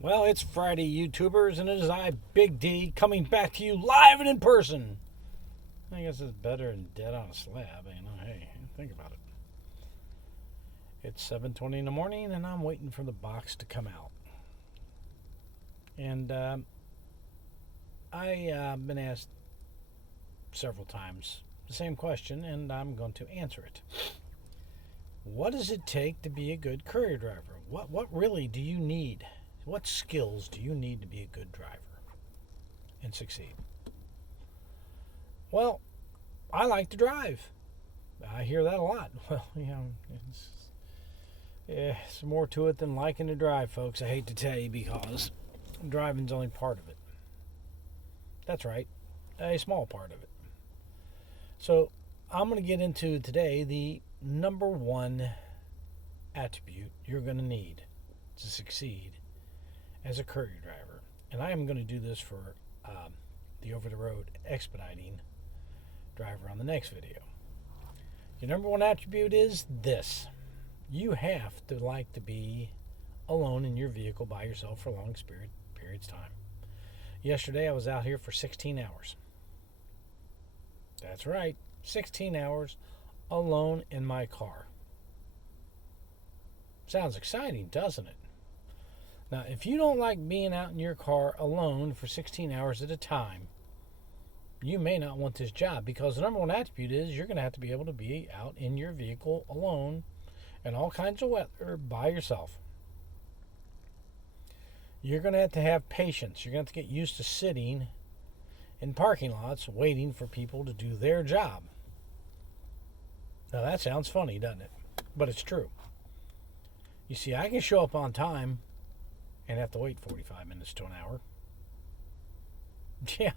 Well, it's Friday, YouTubers, and it is I, Big D, coming back to you live and in person. I guess it's better than dead on a slab, Hey, think about it. It's 7:20 in the morning, and I'm waiting for the box to come out. And I've been asked several times the same question, and I'm going to answer it. What does it take to be a good courier driver? What really do you need? What skills do you need to be a good driver and succeed? Well, I like to drive. I hear that a lot. Well, it's more to it than liking to drive, folks. I hate to tell you because driving's only part of it. That's right, a small part of it. So I'm going to get into today the number one attribute you're going to need to succeed as a courier driver. And I am going to do this for the over-the-road expediting driver on the next video. Your number one attribute is this. You have to like to be alone in your vehicle by yourself for long periods of time. Yesterday I was out here for 16 hours. That's right, 16 hours alone in my car. Sounds exciting, doesn't it? Now, if you don't like being out in your car alone for 16 hours at a time, you may not want this job, because the number one attribute is you're going to have to be able to be out in your vehicle alone in all kinds of weather by yourself. You're going to have patience. You're going to have to get used to sitting in parking lots waiting for people to do their job. Now, that sounds funny, doesn't it? But it's true. You see, I can show up on time and have to wait 45 minutes to an hour. Yeah.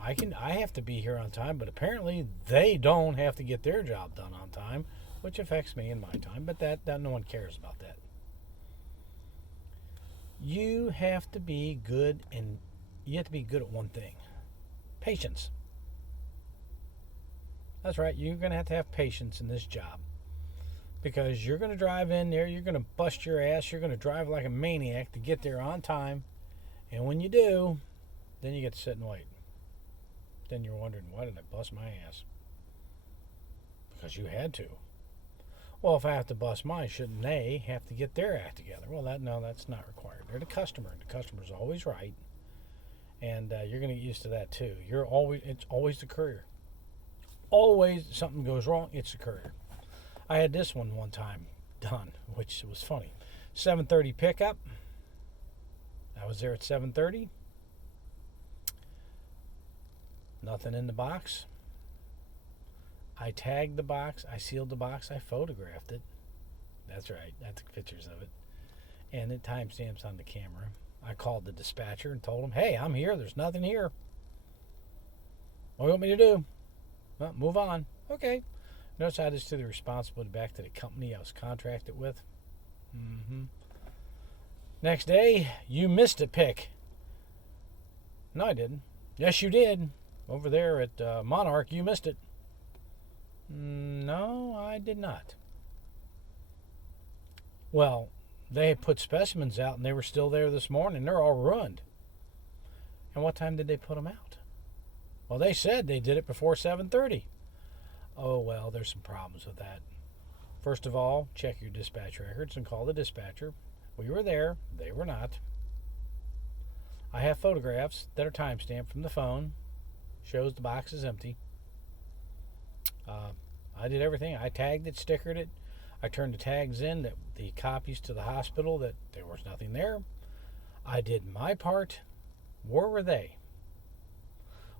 I have to be here on time, but apparently they don't have to get their job done on time, which affects me in my time, but that no one cares about that. You have to be good, and you have to be good at one thing. Patience. That's right, you're going to have patience in this job, because you're going to drive in there, you're going to bust your ass, you're going to drive like a maniac to get there on time, and when you do, then you get to sit and wait. Then you're wondering, why did I bust my ass? Because you had to. Well, if I have to bust mine, shouldn't they have to get their act together? Well, that's not required. They're the customer, and the customer's always right, and you're going to get used to that too. It's always the courier. Always something goes wrong, it's the courier. I had this one time done, which was funny. 7:30 pickup. I was there at 7:30. Nothing in the box. I tagged the box. I sealed the box. I photographed it. That's right. I took pictures of it. And it timestamps on the camera. I called the dispatcher and told him, hey, I'm here. There's nothing here. What do you want me to do? Well, move on. Okay. Notice I just threw the responsibility back to the company I was contracted with. Next day, you missed a pick. No, I didn't. Yes, you did. Over there at Monarch, you missed it. No, I did not. Well, they had put specimens out, and they were still there this morning. They're all ruined. And what time did they put them out? Well, they said they did it before 7:30. Oh, well, there's some problems with that. First of all, check your dispatch records and call the dispatcher. We were there. They were not. I have photographs that are timestamped from the phone. Shows the box is empty. I did everything. I tagged it, stickered it. I turned the tags in, the copies to the hospital, that there was nothing there. I did my part. Where were they?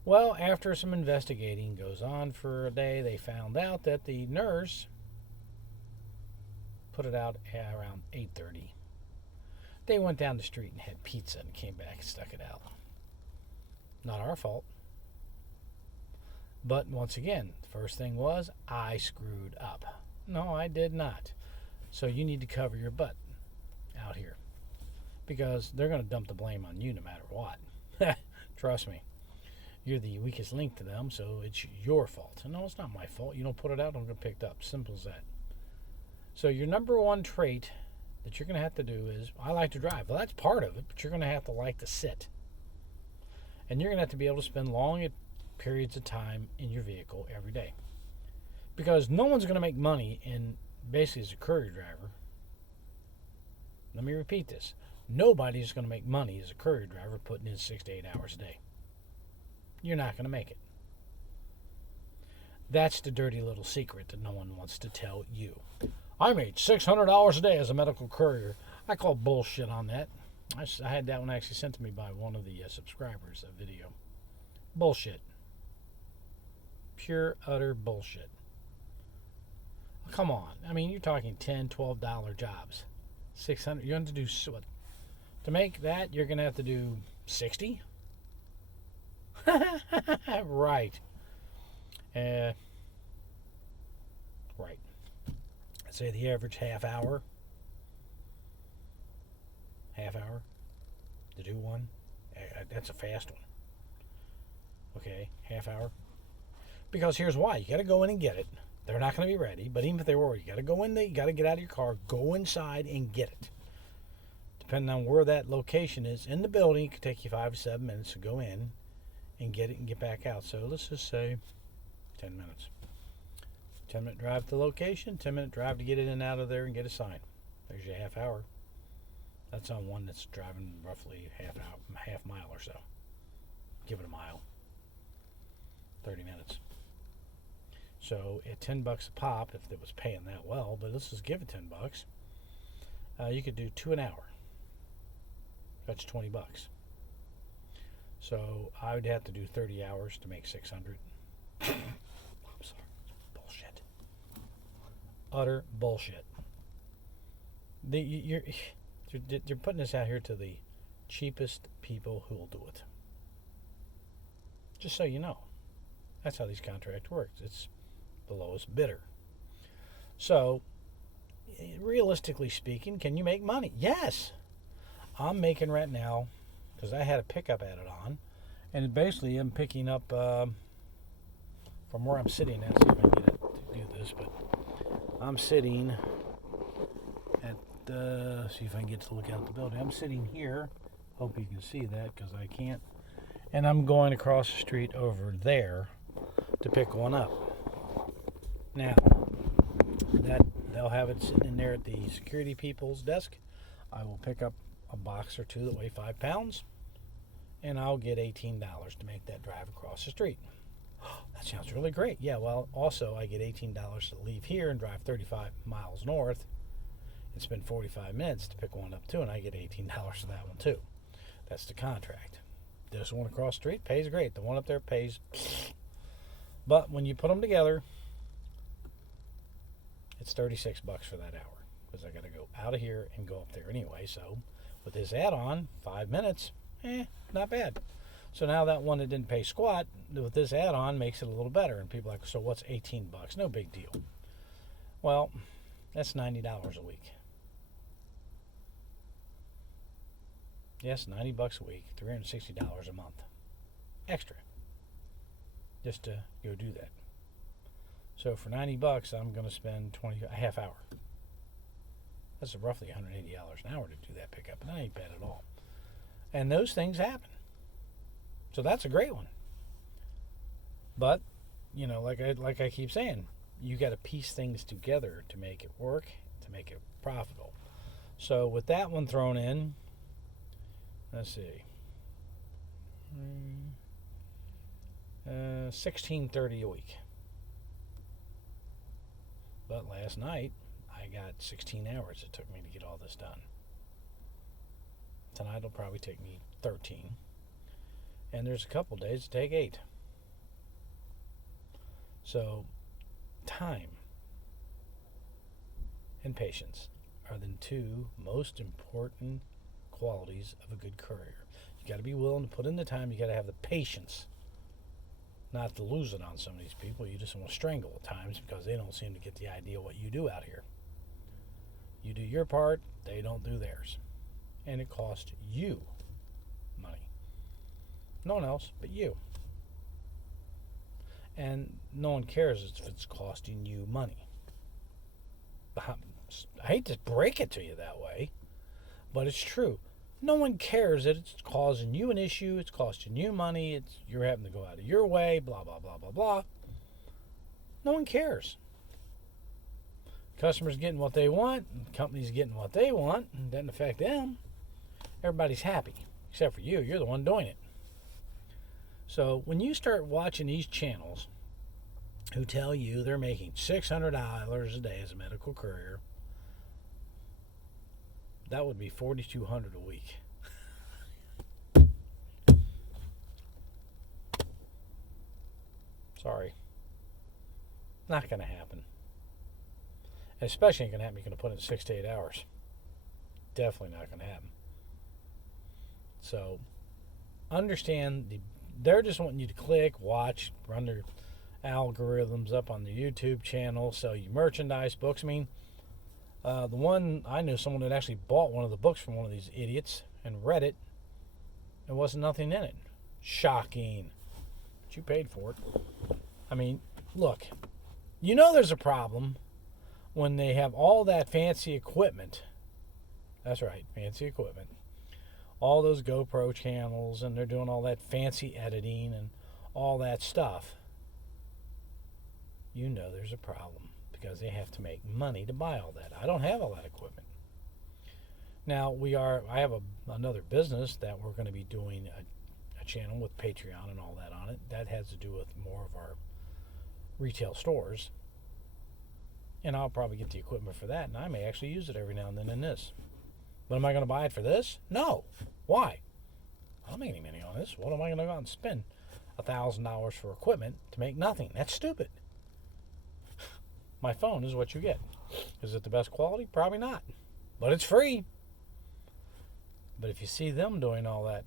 Well, after some investigating goes on for a day, they found out that the nurse put it out at around 8:30. They went down the street and had pizza and came back and stuck it out. Not our fault. But once again, the first thing was, I screwed up. No, I did not. So you need to cover your butt out here, because they're going to dump the blame on you no matter what. Trust me. You're the weakest link to them, so it's your fault. No, it's not my fault. You don't put it out, I'm going to pick it up. Simple as that. So your number one trait that you're going to have to do is, I like to drive. Well, that's part of it, but you're going to have to like to sit. And you're going to have to be able to spend long periods of time in your vehicle every day. Because no one's going to make money in basically as a courier driver. Let me repeat this. Nobody's going to make money as a courier driver putting in 6 to 8 hours a day. You're not going to make it. That's the dirty little secret that no one wants to tell you. I made $600 a day as a medical courier. I call bullshit on that. I had that one actually sent to me by one of the subscribers, a video. Bullshit. Pure, utter bullshit. Come on. I mean, you're talking $10, $12 jobs. 600. You're going to do what? To make that, you're going to have to do 60? Right. Right. I'd say the average half hour to do one. That's a fast one. Okay, half hour. Because here's why. You got to go in and get it. They're not going to be ready, but even if they were, you got to go in there, you got to get out of your car, go inside and get it. Depending on where that location is in the building, it could take you 5 to 7 minutes to go in and get it and get back out. So let's just say 10 minutes. 10-minute drive to the location, 10-minute drive to get it in and out of there and get a sign. There's your half hour. That's on one that's driving roughly half mile or so. Give it a mile. 30 minutes. So at $10 a pop, if it was paying that well, but let's just give it $10, you could do 2 an hour. That's $20. So I would have to do 30 hours to make 600. I'm sorry. Bullshit. Utter bullshit. You're putting this out here to the cheapest people who will do it. Just so you know. That's how these contracts work. It's the lowest bidder. So, realistically speaking, can you make money? Yes. I'm making right now, because I had a pickup added on, and basically I'm picking up from where I'm sitting at. See if I can get it to do this, but I'm sitting at, see if I can get to look out the building. I'm sitting here. Hope you can see that, because I can't. And I'm going across the street over there to pick one up. Now, they'll have it sitting in there at the security people's desk. I will pick up a box or two that weigh 5 pounds, and I'll get $18 to make that drive across the street. That sounds really great. Yeah, well, also I get $18 to leave here and drive 35 miles north and spend 45 minutes to pick one up too, and I get $18 for that one too. That's the contract. This one across the street pays great. The one up there pays. But when you put them together, it's $36 for that hour, because I got to go out of here and go up there anyway. So with this add-on, 5 minutes, not bad. So now that one that didn't pay squat, with this add-on makes it a little better. And people are like, so what's $18? No big deal. Well, that's $90 a week. Yes, $90 a week, $360 a month. Extra. Just to go do that. So for $90, I'm going to spend a half hour. That's roughly $180 an hour to do that pickup, and that ain't bad at all. And those things happen. So that's a great one. But, like I keep saying, you got to piece things together to make it work, to make it profitable. So with that one thrown in, let's see, $16.30 a week. But last night, I got 16 hours it took me to get all this done. Tonight will probably take me 13. And there's a couple days to take 8. So, time and patience are the 2 most important qualities of a good courier. You got to be willing to put in the time. You got to have the patience not to lose it on some of these people. You just want to strangle at times because they don't seem to get the idea what you do out here. You do your part, they don't do theirs. And it costs you money. No one else but you. And no one cares if it's costing you money. I hate to break it to you that way, but it's true. No one cares that it's causing you an issue, it's costing you money, you're having to go out of your way, blah, blah, blah, blah, blah. No one cares. Customers getting what they want, companies getting what they want, it doesn't affect them. Everybody's happy, except for you. You're the one doing it. So when you start watching these channels who tell you they're making $600 a day as a medical courier, that would be $4,200 a week. Sorry. Not going to happen. Especially ain't going to happen. You're going to put in 6 to 8 hours. Definitely not going to happen. So, understand they're just wanting you to click, watch, run their algorithms up on the YouTube channel, sell you merchandise, books. I mean, the one I knew, someone that actually bought one of the books from one of these idiots and read it. There wasn't nothing in it. Shocking. But you paid for it. I mean, look, you know there's a problem when they have all that fancy equipment. That's right, fancy equipment. All those GoPro channels, and they're doing all that fancy editing and all that stuff. You know there's a problem because they have to make money to buy all that. I don't have all that equipment. Now, I have another business that we're going to be doing a channel with Patreon and all that on it. That has to do with more of our retail stores. And I'll probably get the equipment for that, and I may actually use it every now and then in this. But am I going to buy it for this? No. Why? I don't make any money on this. What am I going to go out and spend $1,000 for equipment to make nothing? That's stupid. My phone is what you get. Is it the best quality? Probably not. But it's free. But if you see them doing all that,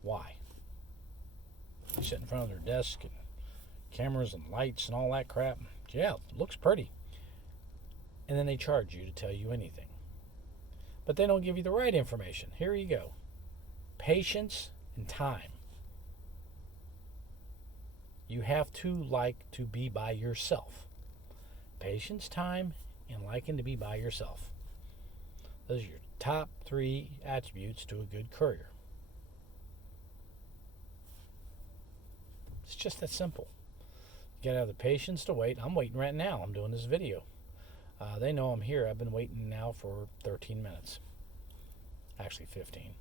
why? You sit in front of their desk and cameras and lights and all that crap. Yeah, it looks pretty. And then they charge you to tell you anything. But they don't give you the right information. Here you go. Patience and time. You have to like to be by yourself. Patience, time, and liking to be by yourself. Those are your top 3 attributes to a good courier. It's just that simple. You gotta have the patience to wait. I'm waiting right now. I'm doing this video. They know I'm here. I've been waiting now for 13 minutes. Actually 15.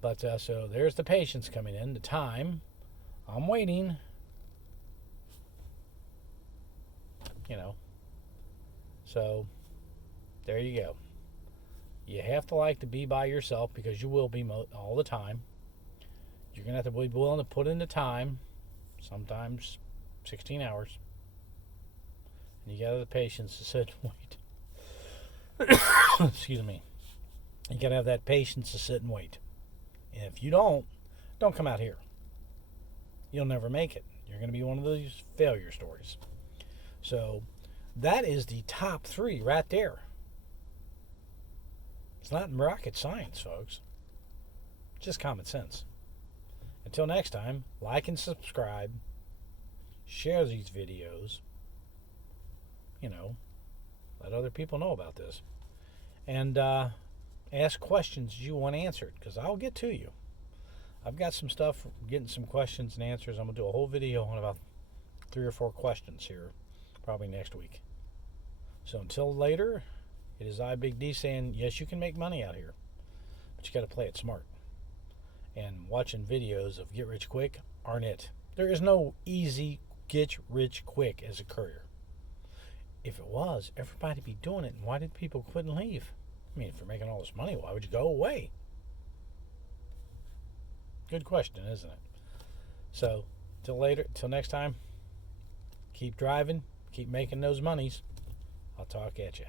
But so there's the patience coming in. The time. I'm waiting. You know. So there you go. You have to like to be by yourself because you will be all the time. You're going to have to be willing to put in the time. Sometimes 16 hours. And you got to have the patience to sit and wait. Excuse me. You got to have that patience to sit and wait. And if you don't come out here. You'll never make it. You're going to be one of those failure stories. So that is the top 3 right there. It's not rocket science, folks. Just common sense. Until next time, like and subscribe. Share these videos. You know, let other people know about this. And ask questions you want answered, because I'll get to you. I've got some stuff, getting some questions and answers. I'm going to do a whole video on about 3 or 4 questions here, probably next week. So until later, it is I, Big D, saying, yes, you can make money out here, but you got to play it smart. And watching videos of get rich quick aren't it. There is no easy get rich quick as a courier. If it was, everybody would be doing it. And why did people quit and leave? I mean, if you're making all this money, why would you go away? Good question, isn't it? So, till next time, keep driving, keep making those monies. I'll talk at you.